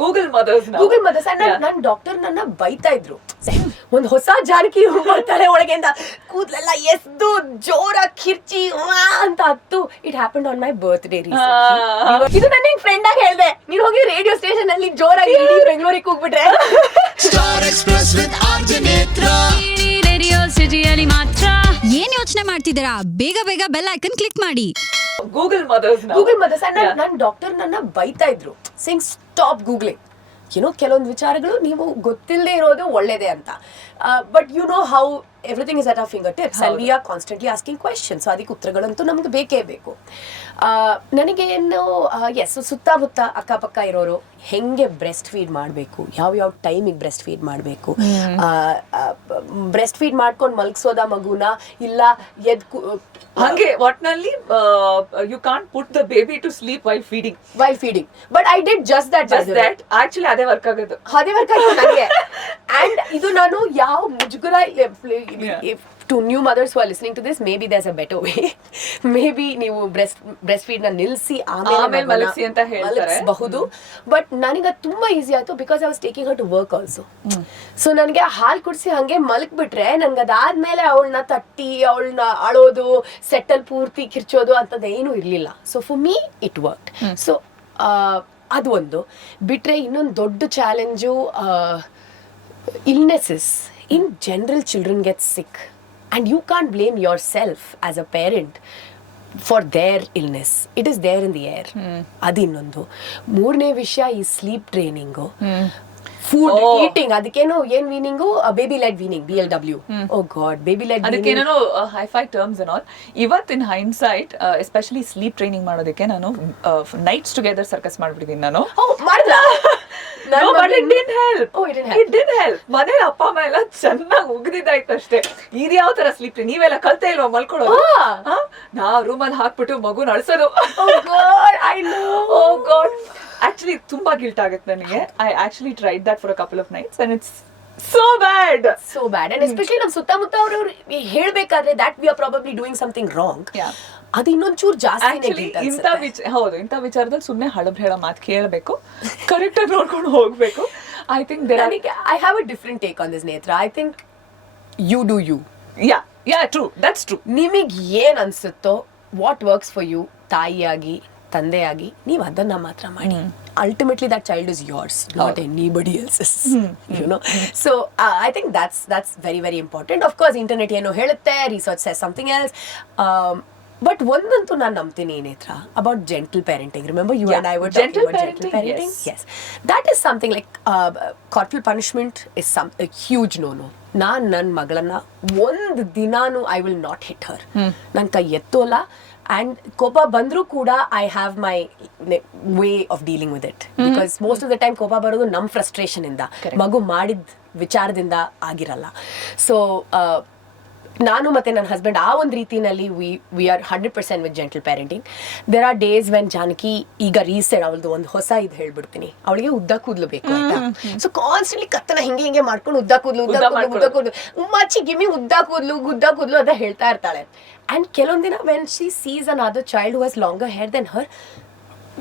Google mother's ನನ್ನ doctor ನನ್ನ ಬೈತಾ ಇದ್ರು, ಒಂದ್ ಹೊಸ ಜಾನಕಿ ತಲೆ ಒಳಗೆಂದ ಕೂದಲೆಲ್ಲ ಎಸ್ದು ಜೋರಾಗಿ ಕಿರ್ಚಿ ಅಂತ ಹತ್ತು. It happen on my birthday. ಇದು ನನ್ನ ಫ್ರೆಂಡ್ ಆಗಿ ಹೇಳ್ದೆ, ನೀನ್ ಹೋಗಿ ರೇಡಿಯೋ ಸ್ಟೇಷನ್ ಅಲ್ಲಿ ಜೋರಾಗಿ ಇಡೀ ಬೆಂಗಳೂರಿಗೆ ಹೋಗ್ಬಿಟ್ರೆ ರೇಡಿಯೋ ಸಿಟಿಯಲ್ಲಿ ಮಾತ್ರ. ಏನ್ ಯೋಚನೆ ಮಾಡ್ತಿದ್ದೀರಾ? ಬೇಗ ಬೇಗ ಬೆಲ್ ಐಕನ್ ಕ್ಲಿಕ್ ಮಾಡಿ. ಗೂಗಲ್ ಮದರ್ಸ್ ನನ್ನ ಡಾಕ್ಟರ್ ನನ್ನ ಬೈತಾ ಇದ್ರು, ಸಿಂಗ್ ಸ್ಟಾಪ್ ಗೂಗ್ಲಿಂಗ್. ಕೆಲವೊಂದು ವಿಚಾರಗಳು ನೀವು ಗೊತ್ತಿಲ್ಲದೆ ಇರೋದು ಒಳ್ಳೇದೇ ಅಂತ. But you know how everything is at our finger tips and we are constantly asking questions. ಅದಕ್ಕೆ ಉತ್ತರಗಳಂತೂ ನಮ್ಗೆ ಬೇಕೇ ಬೇಕು. ನನಗೆ ಏನು ಎಸ್, ಸುತ್ತಮುತ್ತ ಅಕ್ಕಪಕ್ಕ ಇರೋರು ಹೆಂಗೆ ಬ್ರೆಸ್ಟ್ ಫೀಡ್ ಮಾಡಬೇಕು, ಯಾವ ಟೈಮಿಗೆ ಬ್ರೆಸ್ಟ್ ಫೀಡ್ ಮಾಡಬೇಕು, ಬ್ರೆಸ್ಟ್ ಫೀಡ್ ಮಾಡ್ಕೊಂಡು ಮಲಗಿಸೋದ ಮಗುನ ಇಲ್ಲ ಹಂಗೆ ಒಟ್ನಲ್ಲಿ you can't put the baby to sleep while feeding. But I did just that. Actually ಅದೇ ವರ್ಕ್ ಆಗೋದು ನನಗೆ. ಅಂಡ್ ಇದು ನಾನು ಯಾವ ಮುಜುಗರ to new mothers who are listening to this, maybe there's a better way. Maybe ನೀವು breastfeed ನ ನಿಲ್ಲಿಸಿ ಆಮೇಲೆ ಮಲಗಿಸಿ ಅಂತ ಹೇಳ್ತಾರೆ ಬಹುದು. ಬಟ್ ನನಗೆ ತುಂಬಾ ಈಸಿ ಆಯ್ತು because I was taking her to work also. So ನನಗೆ ಹಾಲು ಕುಡಿಸಿ ಹಂಗೆ ಮಲಗ್ಬಿಟ್ರೆ ನನ್ಗೆ ಅದಾದ್ಮೇಲೆ ಅವಳನ್ನ ತಟ್ಟಿ ಅವಳನ್ನ ಅಳೋದು, ಸೆಟ್ಟಲ್ ಪೂರ್ತಿ ಕಿರ್ಚೋದು ಅಂತದ್ದು ಏನೂ ಇರ್ಲಿಲ್ಲ. So for me it work. So ಅದು ಒಂದು ಬಿಟ್ರೆ ಇನ್ನೊಂದು ದೊಡ್ಡ challenge illnesses. In general, children get sick and you can't blame yourself as a parent for their illness. It is there in the air. adi innondu. ಮೂರನೇ ವಿಷಯ ಈ sleep training, food eating. ಅದಕ್ಕೇನು ಏನ್ weaning, baby led weaning, BLW. Oh god, baby led ಅದಕ್ಕೇನೋ hifi terms and all. ಇವತ್ತಿನ hindsight especially sleep training ಮಾಡೋದಕ್ಕೆ ನಾನು knights together circus ಮಾಡ್ಬಿಟ್ಟಿದ್ದೀನಿ ನಾನು. ಮನೇಲಿ ಅಪ್ಪ ಅಮ್ಮ ಎಲ್ಲ ಚೆನ್ನಾಗಿ ಉಗ್ದಿದ್ದಾಯ್ತು ಅಷ್ಟೇ. ಇದು ಯಾವ ತರ ಸ್ಲೀಪ್ ನೀವೆಲ್ಲ ಕಲ್ತಾ ಇಲ್ವಾ ಮಲ್ಕೊಳ್ಳೋದು? ನಾ ರೂಮಲ್ಲಿ ಹಾಕ್ಬಿಟ್ಟು ಮಗು ನಡ್ಸೋದು. ಆಕ್ಚುಲಿ ತುಂಬಾ ಗಿಲ್ಟ್ ಆಗುತ್ತೆ ನನಗೆ. I actually tried that for a couple of nights and it's so bad and especially ನಮ್ಮ ಸುತ್ತಮುತ್ತ ಅವರು ಹೇಳ್ಬೇಕಾದ್ರೆ that we are probably doing something wrong. ಅದು ಇನ್ನೊಂಚೂರು ಜಾಸ್ತಿ. ಹೌದು, ಇಂಥ ವಿಚಾರದಲ್ಲಿ ಸುಮ್ಮನೆ ಹಳಬ್ ಹೇಳೋ ಮಾತು ಕೇಳಬೇಕು, ಕರೆಕ್ಟ್ ಆಗಿ ನೋಡ್ಕೊಂಡು ಹೋಗ್ಬೇಕು. I think I have a different take on this, Netra. I think you do you. Yeah, true, that's true. ನಿಮಗೆ ಏನ್ ಅನ್ಸುತ್ತೋ, ವಾಟ್ ವರ್ಕ್ಸ್ ಫಾರ್ ಯು, ತಾಯಿಯಾಗಿ ತಂದೆಯಾಗಿ ನೀವು ಅದನ್ನ ಮಾತ್ರ ಮಾಡಿ. Ultimately that child is yours, not anybody else's. You know, so I think that's very very important. Of course internet ಏನು ಹೇಳುತ್ತೆ, research says something else. But ಒಂದಂತೂ ನಾನು ನಂಬ್ತೀನಿ ನೇತ್ರ, about gentle parenting. Remember you and I were talking about gentle parenting? Yes. That is something like corporal punishment is a huge no. ನಾನು ನನ್ನ ಮಗಳನ್ನ ಒಂದು ದಿನಾನು I will not hit her. ನನ್ನ ಕೈ ಎತ್ತೋಲ್ಲ. And ಕೋಪ ಬಂದ್ರೂ ಕೂಡ I have my way of dealing with it. Because most of the time ಕೋಪ ಬರೋದು ನಮ್ಮ ಫ್ರಸ್ಟ್ರೇಷನ್ ಇಂದ, ಮಗು ಮಾಡಿದ ವಿಚಾರದಿಂದ ಆಗಿರಲ್ಲ. ಸೊ ನಾನು ಮತ್ತೆ ನನ್ನ ಹಸ್ಬೆಂಡ್ ಆ ಒಂದು ರೀತಿನಲ್ಲಿ we are 100% with gentle parenting. There are days when Janaki ಈಗ ರೀಸೆಂಟ್ ಅವಳದು ಒಂದು ಹೊಸ ಇದು ಹೇಳ್ಬಿಡ್ತೀನಿ, ಅವಳಿಗೆ ಉದ್ದ ಕೂದಲು ಬೇಕು ಆಯ್ತಾ. ಸೊ ಕಾನ್ಸ್ಟೆಂಟ್ಲಿ ಕತ್ತನ ಹಿಂಗೆ ಮಾಡ್ಕೊಂಡು ಉದ್ದ ಕೂದಲು ಮಚ್ಚಿ ಗಿಮ್ಮಿ ಉದ್ದ ಕೂದಲು ಅಂತ ಹೇಳ್ತಾ ಇರ್ತಾಳೆ. ಅಂಡ್ ಕೆಲವೊಂದಿನ when she sees another child who has longer hair than her,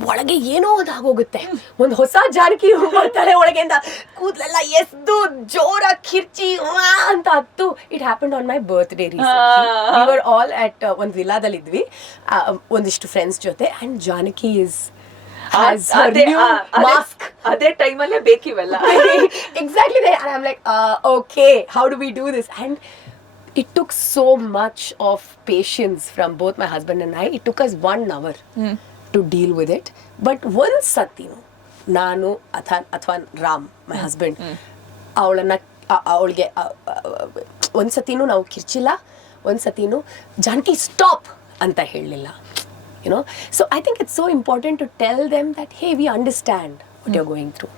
ಒಳಗೆ ಏನೋ ಅದಾಗೋಗುತ್ತೆ. ಒಂದು ಹೊಸ ಜಾನಕಿ ತಲೆ ಒಳಗೆಂದ ಕೂದಲೆಲ್ಲ ಎಸ್ದು ಜೋರಾಗಿ ಕಿರ್ಚಿ ಅಂತ ಹತ್ತು. It happen on my birthday. we were all at ಒಂದು ವಿಲಾದಲ್ಲಿ ಇದ್ವಿ ಒಂದಿಷ್ಟು ಫ್ರೆಂಡ್ಸ್ ಜೊತೆ, and Janaki has her new mask. ಅದೇ ಟೈಮಲ್ಲೇ ಬೇಕಿವೆಲ್ಲ. Exactly. And I'm like okay, how do we do this? And it took so much of patience from both my husband and I. It took us 1 hour to deal with it. But once satinu ನಾನು ಅಥವಾ Ram my husband ಅವಳಿಗೆ ಒಂದ್ಸತಿನೂ ನಾವು ಕಿರ್ಚಿಲ್ಲ, ಒಂದ್ಸತಿನೂ Janaki stop ಅಂತ ಹೇಳಲಿಲ್ಲ. You know, so I think it's so important to tell them that hey, we understand what you're going through.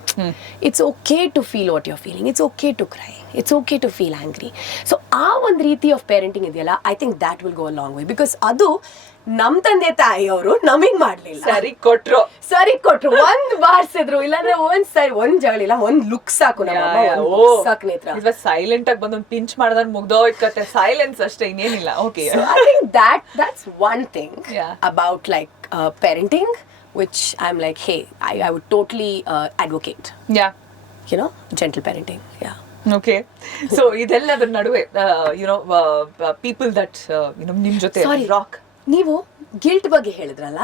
It's okay to feel what you're feeling. It's okay to cry. It's okay to feel angry. So ಆ ಒಂದು ರೀತಿ of parenting ಇದೆಯಲ್ಲ, I think that will go a long way. Because ಅದು ನಮ್ ತಂದೆ ತಾಯಿಯವರು ನಮಗ್ ಮಾಡ್ಲಿಲ್ಲ, ಸರಿ ಕೊಟ್ರು ಒಂದ್ ಬಾರ್ಸಿದ್ರು, ಇಲ್ಲಾಂದ್ರೆ ಒಂದ್ ಜಗಳಿಲ್ಲ, ಒಂದ್ ಲುಕ್ ಸಾಕು. ಸಾಕು ನೇತ್ರ, ಸೈಲೆಂಟ್ ಆಗಿ ಬಂದೊಂದು ಪಿಂಚ್ ಮಾಡಿದ್ರೆ ಮುಗ್ದೋಯ್ತು, ಸೈಲೆನ್ಸ್ ಅಷ್ಟೇ, ಇನ್ನೇನಿಲ್ಲ. Okay, I think that's one thing about like parenting. which I'm like, hey, I would totally advocate, Yeah. gentle parenting. Yeah. Okay so ಇದೆಲ್ಲದ್ರ ನಡುವೆ ಪೀಪಲ್ ದಟ್ ನಿಮ್ ಜೊತೆ Sorry. ರಾಕ್ ನೀವು ಗಿಲ್ಟ್ ಬಗ್ಗೆ ಹೇಳಿದ್ರಲ್ಲ,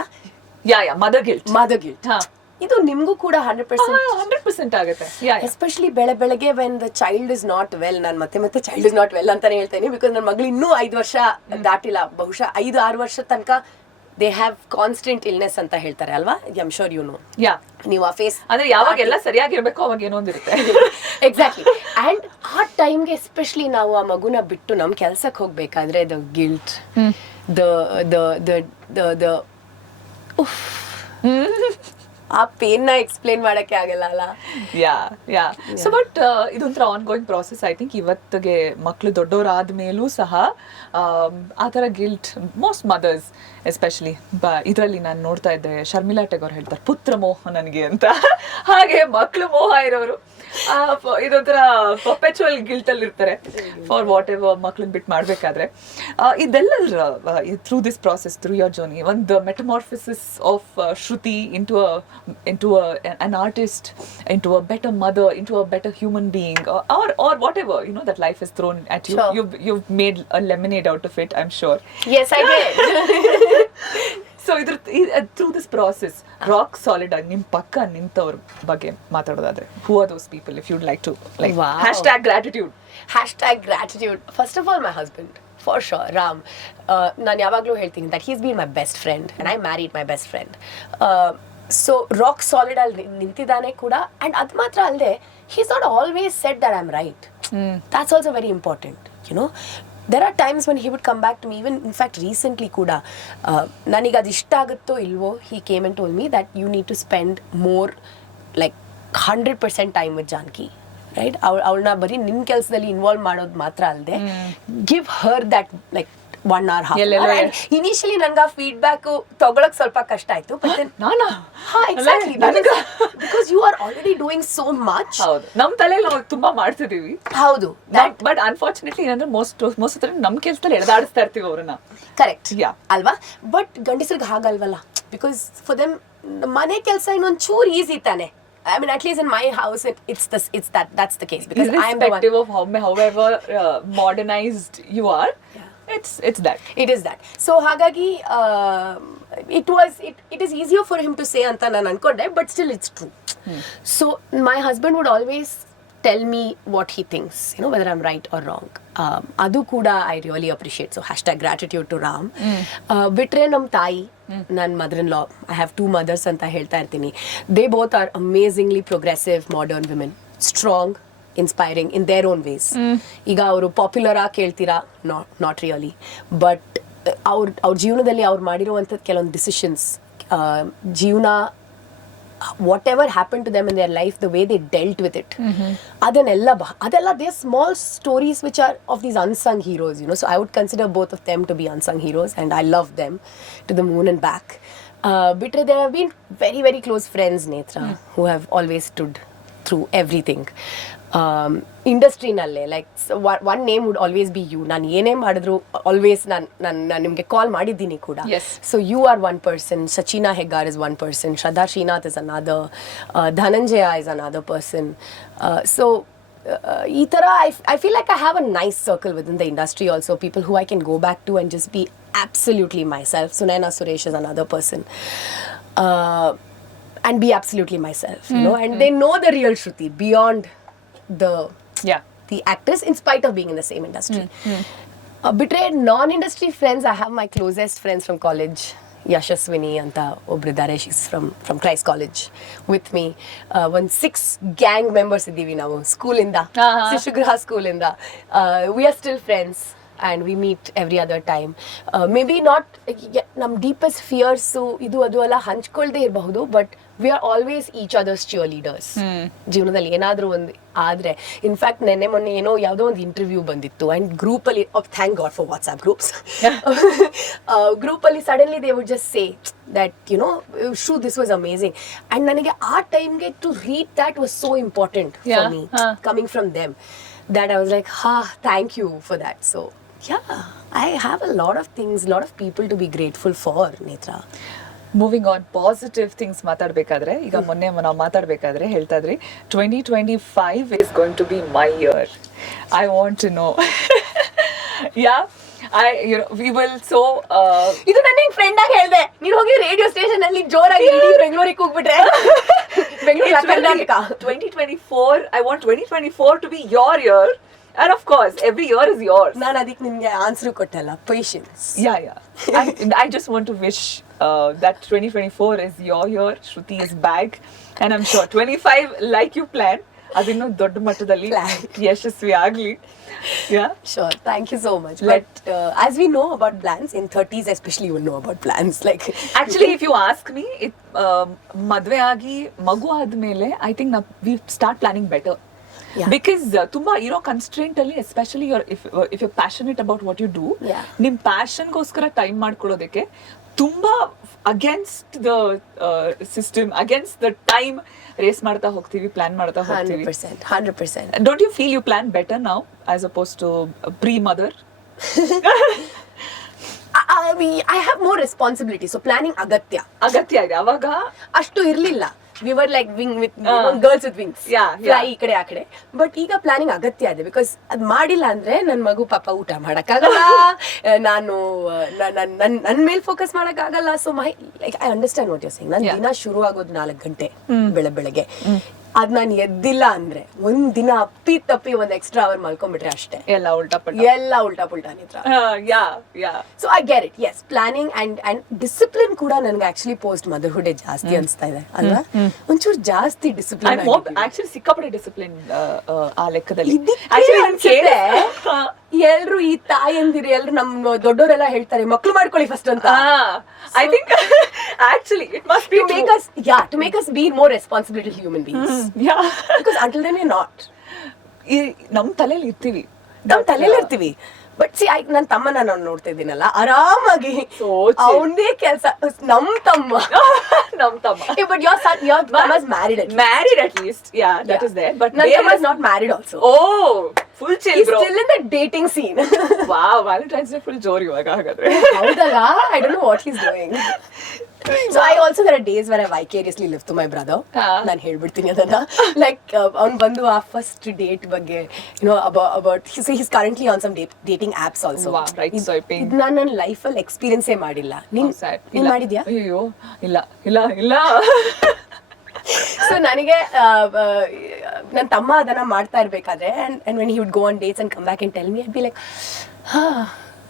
ಯಾ ಮದರ್ ಗಿಲ್ಟ್ ಮದರ್ ಗಿಲ್ಟ್, ಹಾ ಇದು ನಿಮ್ಗೂ ಕೂಡ 100%. 100% ಆಗುತ್ತೆ. ಯಾ ಎಸ್ಪೆಷಲಿ ಬೆಳಗ್ಗೆ when the child is not well, ನಾನು ಮತ್ತೆ ಚೈಲ್ಡ್ ಇಸ್ ನಾಟ್ ವೆಲ್ ಅಂತಾನೆ ಹೇಳ್ತೇನೆ, ಬಿಕಾಸ್ ನನ್ನ ಮಗಳು ಇನ್ನೂ 5 ವರ್ಷ ದಾಟಿಲ್ಲ, ಬಹುಶಃ 5-6 ವರ್ಷ ತನಕ ದೇ ಹ್ಯಾವ್ ಕಾನ್ಸ್ಟೆಂಟ್ ಇಲ್ನೆಸ್ ಅಂತ ಹೇಳ್ತಾರೆ ಅಲ್ವಾ, I am sure you know. Yeah ನೀವು ಆ ಫೇಸ್ ಅಂದ್ರೆ ಯಾವಾಗೆಲ್ಲ ಸರಿಯಾಗಿರ್ಬೇಕು ಅವಾಗ ಏನೋ ಒಂದಿರುತ್ತೆ. ಎಕ್ಸಾಕ್ಟ್ಲಿ. ಅಂಡ್ ಆ ಟೈಮ್ಗೆ ಎಸ್ಪೆಷಲಿ ನಾವು ಆ ಮಗುನ ಬಿಟ್ಟು ನಮ್ ಕೆಲ್ಸಕ್ಕೆ ಹೋಗ್ಬೇಕಾದ್ರೆ ದ ಗಿಲ್ಟ್, ದ ಆ ಪೇನ್ ನ ಎಕ್ಸ್ಪ್ಲೇನ್ ಮಾಡಕ್ಕೆ ಆಗಲ್ಲ ಅಲ್ಲ. ಯಾ ಸೊ ಬಟ್ ಇದೊಂಥರ on going process. I think ಇವತ್ತಿಗೆ ಮಕ್ಕಳು ದೊಡ್ಡವರಾದ್ಮೇಲೂ ಸಹ ಆ ಥರ ಗಿಲ್ಟ್ ಮೋಸ್ಟ್ ಮದರ್ಸ್ ಎಸ್ಪೆಷಲಿ ಇದರಲ್ಲಿ ನಾನು ನೋಡ್ತಾ ಇದ್ದೆ, ಶರ್ಮಿಳಾ ಟೆಗೋರ್ ಹೇಳ್ತಾರೆ ಪುತ್ರ ಮೋಹ ನನಗೆ ಅಂತ. ಹಾಗೆ ಮಕ್ಕಳು ಮೋಹ ಇರೋರು ಇದೊಂಥರ ಪರ್ಪೆಚುವಲ್ ಗಿಲ್ಟ್ ಅಲ್ಲಿ ಇರ್ತಾರೆ ಫಾರ್ ವಾಟ್ ಎವರ್ ಮಕ್ಳನ್ನ ಬಿಟ್ಟು ಮಾಡ್ಬೇಕಾದ್ರೆ. ಇದೆಲ್ಲ through this process, through your journey, ಒಂದು metamorphosis of Shruti into an artist, into a better mother, into a better human being, or whatever that life has thrown at you. Sure. You've made a lemonade out of it, I'm sure. Yes, I did. So through this process rock solid ಆಗಿ ನಿಮ್ ಪಕ್ಕ ನಿಂತವ್ರ ಬಗ್ಗೆ ಮಾತಾಡೋದಾದ್ರೆ, who are those people if you'd like to like Wow. #gratitude. #gratitude. First of all, my husband, for sure, Ram. ನಾನು ಯಾವಾಗಲೂ ಹೇಳ್ತೀನಿ that he's been my best friend and I married my best friend. So rock solid ಅಲ್ಲಿ ನಿಂತಿದ್ದಾನೆ ಕೂಡ. And ಅದು ಮಾತ್ರ ಅಲ್ಲದೆ, he's not always said that I'm right. That's also very important, There are times when he would come back to me, even in fact recently kuda, ನನಗೆ ಅದು ಇಷ್ಟ ಆಗುತ್ತೋ ಇಲ್ವೋ, he came and told me that you need to spend more, like 100% time with Janki, right? ಅವಳನ್ನ ಬರೀ ನಿನ್ನ ಕೆಲಸದಲ್ಲಿ involve ಮಾಡೋದು ಮಾತ್ರ ಅಲ್ಲದೆ, give her that like 1 hour, half hour. And initially ನಂಗೆ ಆ ಫೀಡ್ಬ್ಯಾಕ್ ತಗೊಳಕ್ ಸ್ವಲ್ಪ ಕಷ್ಟ ಆಯ್ತು, but then exactly, because you are already doing so much. ಹೌದು, ನಮ್ ತಲೆಯಲ್ಲಿ ನಾವು ತುಂಬಾ ಮಾಡ್ತಿದೀವಿ. ಹೌದು, ಬಟ್ ಅನ್ಫಾರ್ಚುನೇಟ್ಲಿ ಏನಂದ್ರೆ ಮೋಸ್ಟ್ ನಮ್ ಕೆಲ್ಸದಲ್ಲಿ ಎಳೆದಾಡಿಸ್ತಾ ಇರ್ತೀವಿ ಅವ್ರನ್ನ. Correct Yeah. ಅಲ್ವಾ? ಬಟ್ ಗಂಡಸರಿಗೆ ಹಾಗಲ್ವಲ್ಲ, ಬಿಕಾಸ್ ಫಾರ್ ದೆಮ್ ಮನೆ ಕೆಲಸ ಇನ್ನೊಂದು ಚೂರು ಈಸಿ ತಾನೆ. I mean, at least in my house, that's the case, because I am the one. Irrespective of however modernized you are, it's that. It is that. So ಹಾಗಾಗಿ it is easier for him to say ಅಂತ ನಾನು ಅನ್ಕೊಂಡೆ, but still it's true. So my husband would always tell me what he thinks, whether I'm right or wrong. ಅದು ಕೂಡ I really appreciate. So #gratitude to Ram. ಬಿಟ್ರೆ ನಮ್ಮ ತಾಯಿ, ನನ್ನ mother-in-law, I have 2 mothers ಅಂತ ಹೇಳ್ತಾ ಇರ್ತೀನಿ. They both are amazingly progressive modern women, strong, inspiring in their own ways. ಈಗ ಅವರು ಪಾಪ್ಯುಲರ್ ಆಗಿ ಕೇಳ್ತೀರಾ, ನಾಟ್ ರಿಯಲಿ, ಬಟ್ ಅವ್ರ ಜೀವನದಲ್ಲಿ ಅವ್ರು ಮಾಡಿರುವಂಥದ್ದು ಕೆಲವೊಂದು ಡಿಸಿಷನ್ಸ್, ಜೀವನ whatever happen to them in their life, the way they dealt with it, ಅದೆಲ್ಲ they small stories which are of these unsung heroes, so I would consider both of them to be unsung heroes, and I love them to the moon and back. ಬಿಟ್ರೆ there have been very very close friends, Netra, who have always stood through everything. ಇಂಡಸ್ಟ್ರಿನಲ್ಲೇ like one name would always B you. ನಾನು ಏನೇ ಮಾಡಿದ್ರು always ನಾನು ನಿಮಗೆ call ಮಾಡಿದ್ದೀನಿ ಕೂಡ. So you are one person, Sachina Heggar is one person, Shraddha Srinath is another, Dhananjaya is another person. So ಈ ಥರ I feel like I have a nice circle with in the industry also, people who I can go back to and just be absolutely myself. Sunaina Suresh is another person. And be absolutely myself, and they know the real Shruti beyond the actress, in spite of being in the same industry. Bitre non-industry friends, I have my closest friends from college. Yashaswini anta obridare, she's from Christ College with me. 6 gang members idivi ನಾವು school ಇಂದ, ಶಿಶುಗೃಹ school ಇಂದ. We are still friends and we meet every other time. Maybe not ನಮ್ಮ deepest fears ಇದು ಅದು ಎಲ್ಲ ಹಂಚ್ಕೊಳ್ದೇ ಇರಬಹುದು, but we are always each other's cheerleaders. ಜೀವನದಲ್ಲಿ ಏನಾದರೂ ಒಂದು ಆದರೆ, ಇನ್ಫ್ಯಾಕ್ಟ್ ನೆನ್ನೆ ಮೊನ್ನೆ ಏನೋ ಯಾವುದೋ ಒಂದು ಇಂಟರ್ವ್ಯೂ ಬಂದಿತ್ತು, ಆ್ಯಂಡ್ ಗ್ರೂಪಲ್ಲಿ, thank god for WhatsApp groups, ಗ್ರೂಪಲ್ಲಿ suddenly they would just say that Shru, this was amazing, and ನನಗೆ ಆ ಟೈಮ್ಗೆ to read that was so important for me, coming from them, that I was like, thank you for that. So yeah, I have a lot of things, a lot of people to be grateful for, Netra. Moving on positive things ಮಾತಾಡಬೇಕಾದ್ರೆ ಈಗ ಮೊನ್ನೆ ನಾವು ಮಾತಾಡಬೇಕಾದ್ರೆ ಹೇಳ್ತಾ ಇದ್ರಿ 2025 is going to be my year. I want to know yeah we will so ಇದು ನನ್ನ friend ಆಗಿ ಹೇಳ್ದೆ, ನೀನು ಹೋಗಿ ರೇಡಿಯೋ ಸ್ಟೇಷನ್ ಅಲ್ಲಿ ಜೋರಾಗಿ ಇಡೀ ಬೆಂಗಳೂರಿಗೆ ಹೋಗ್ಬಿಟ್ರೆ Bengaluru Karnataka 2024 I want 2024 to be your year, and of course every year is yours. ನಾನು ಅದಕ್ಕೆ ನಿಮ್ಗೆ ಆನ್ಸರ್ ಕೊಟ್ಟಲ್ಲ, patience. Yeah. I just want to wish that 2024 is your year. Shruti is back, and I'm sure 25 like you planned ಅದಿನ್ನೂ ದೊಡ್ಡ ಮಟ್ಟದಲ್ಲಿ ಯಶಸ್ವಿ ಆಗ್ಲಿ. Yeah, sure, thank you so much. But as we know about plans in 30s especially, you will know about plans like actually if you ask me, ಮದ್ವೆ ಆಗಿ ಮಗು ಆದ್ಮೇಲೆ I think we start planning better. Yeah. Because ತುಂಬಾ ಇರೋ constraint ಅಲ್ಲಿ especially if you're passionate about what you do, Yeah. ನಿಮ್ passion ಗೋಸ್ಕರ time ಮಾಡ್ಕೊಳ್ಳೋದಕ್ಕೆ ತುಂಬಾ against the system, against the time race ಮಾಡ್ತಾ ಹೋಗ್ತೀವಿ, ಪ್ಲಾನ್ ಮಾಡ್ತಾ ಹೋಗ್ತೀವಿ. 100%. Don't you feel you plan better now as opposed to pre-mother? I have more responsibility, so planning ಅಗತ್ಯ ಇದೆ. ಅವಾಗ ಅಷ್ಟು ಇರ್ಲಿಲ್ಲ. We were like wing with girls with wings. Yeah. Fly ಈ ಕಡೆ ಆ ಕಡೆ. ಬಟ್ ಈಗ ಪ್ಲಾನಿಂಗ್ ಅಗತ್ಯ ಇದೆ, ಬಿಕಾಸ್ ಅದ್ ಮಾಡಿಲ್ಲ ಅಂದ್ರೆ ನನ್ ಮಗು ಪಾಪ ಊಟ ಮಾಡಕ್ಕಾಗಲ್ಲ, ನಾನು ನನ್ ಮೇಲ್ ಫೋಕಸ್ ಮಾಡಕ್ಕಾಗಲ್ಲ. So I understand what you saying. ನನ್ ದಿನ ಶುರು ಆಗೋದು 4 ಗಂಟೆ ಬೆಳಗ್ಗೆ. ಅದ್ ನಾನು ಎದ್ದಿಲ್ಲ ಅಂದ್ರೆ ಒಂದ್ ದಿನ ಅಪ್ಪಿ ತಪ್ಪಿ ಒಂದ್ ಎಕ್ಸ್ಟ್ರಾ ಅವರ್ ಮಲ್ಕೊಂಡ್ಬಿಟ್ರೆ ಅಷ್ಟೇ ಎಲ್ಲ ಉಲ್ಟಾ ಪುಲ್ಟಾ ನಿತ್ರ. So I get it. Yes, planning and discipline ಕೂಡ ನನ್ಗೆ ಆಕ್ಚುಲಿ ಪೋಸ್ಟ್ ಮದರ್ಹುಡ್ ಜಾಸ್ತಿ ಅನ್ಸ್ತಾ ಇದೆ ಅಲ್ವಾ? ಒಂಚೂರು ಜಾಸ್ತಿ ಡಿಸಿಪ್ಲಿನ್. ಆಕ್ಚುಲಿ ಸಿಕ್ಕಾಪಟ್ಟೆ ಡಿಸಿಪ್ಲಿನ್ ಆ ಲೆಕ್ಕದಲ್ಲಿ. ಎಲ್ರು ಈ ತಾಯಂದಿರು ಎಲ್ರು ನಮ್ ದೊಡ್ಡವರೆಲ್ಲ ಹೇಳ್ತಾರೆ ಮಕ್ಳು ಮಾಡ್ಕೊಳ್ಳಿ ಫಸ್ಟ್ ಅಂತ. I think actually it must be to make us be more responsible human beings. Yeah. Because until then we're not. ನಮ್ ತಲೆಯಲ್ಲಿ ಇರ್ತೀವಿ. ಬಟ್ ಸಿ ನನ್ ತಮ್ಮನ ನಾನು ನೋಡ್ತಾ ಇದ್ದೀನಲ್ಲ, ಆರಾಮಾಗಿ ಅವನದೇ ಕೆಲಸ. ನಮ್ ತಮ್ಮ but your Tama is married at least. Yeah, that is there. But Tama is not married also. Oh, full chill, bro. He's still in the dating scene. Wow, Valentine's Day full jori ivaga hagadre. Haudala, I don't know what he's doing. So I also, there are days where I vicariously live to my brother. ನಾನು ಹೇಳ್ಬಿಡ್ತೀನಿ ಅದನ್ನ. Like ಅವ್ನು ಬಂದು ಆ first date ಬಗ್ಗೆ about he's currently on some dating apps also. Wow, right, swiping. ಇದು ನಾನು ನನ್ನ ಲೈಫಲ್ಲಿ ಎಕ್ಸ್ಪೀರಿಯನ್ಸೇ ಮಾಡಿಲ್ಲ. ನೀನ್ ಮಾಡಿದ್ಯಾ? ಅಯ್ಯೋ ಇಲ್ಲ. ಸೊ ನನಗೆ ನನ್ನ ತಮ್ಮ ಅದನ್ನ ಮಾಡ್ತಾ ಇರ್ಬೇಕಾದ್ರೆ and when he would go on dates and come back and tell me, I'd be like,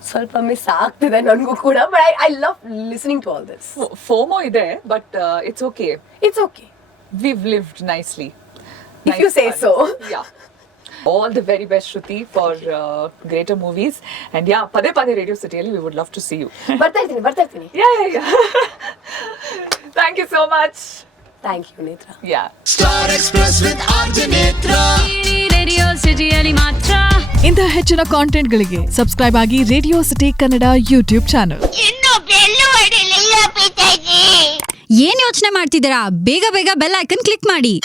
ಸ್ವಲ್ಪ ಮಿಸ್ ಆಗ್ತಿದೆ ನನಗೂ ಕೂಡ. But I love listening to all this. FOMO ಇದೆ, but it's okay. We've lived nicely. If you say so. Yeah. All the very best, Shruti, for greater movies. And yeah, ಪದೇ Radio City ಅಲ್ಲಿ we would love to see you. ಬರ್ತಾ ಇರ್ತೀನಿ. Yeah. Thank you so much. Thank you, Netra. Yeah. Star Express with RJ Netra. Radio ಸಿಟಿಯಲ್ಲಿ ಮಾತ್ರ. ಇಂಥ ಹೆಚ್ಚಿನ ಕಾಂಟೆಂಟ್ಗಳಿಗೆ subscribe ಆಗಿ radio city Kannada YouTube channel. ಏನ್ ಯೋಚನೆ ಮಾಡ್ತಿದ್ದೀರಾ? ಬೇಗ ಬೆಲ್ ಐಕನ್ ಕ್ಲಿಕ್ ಮಾಡಿ.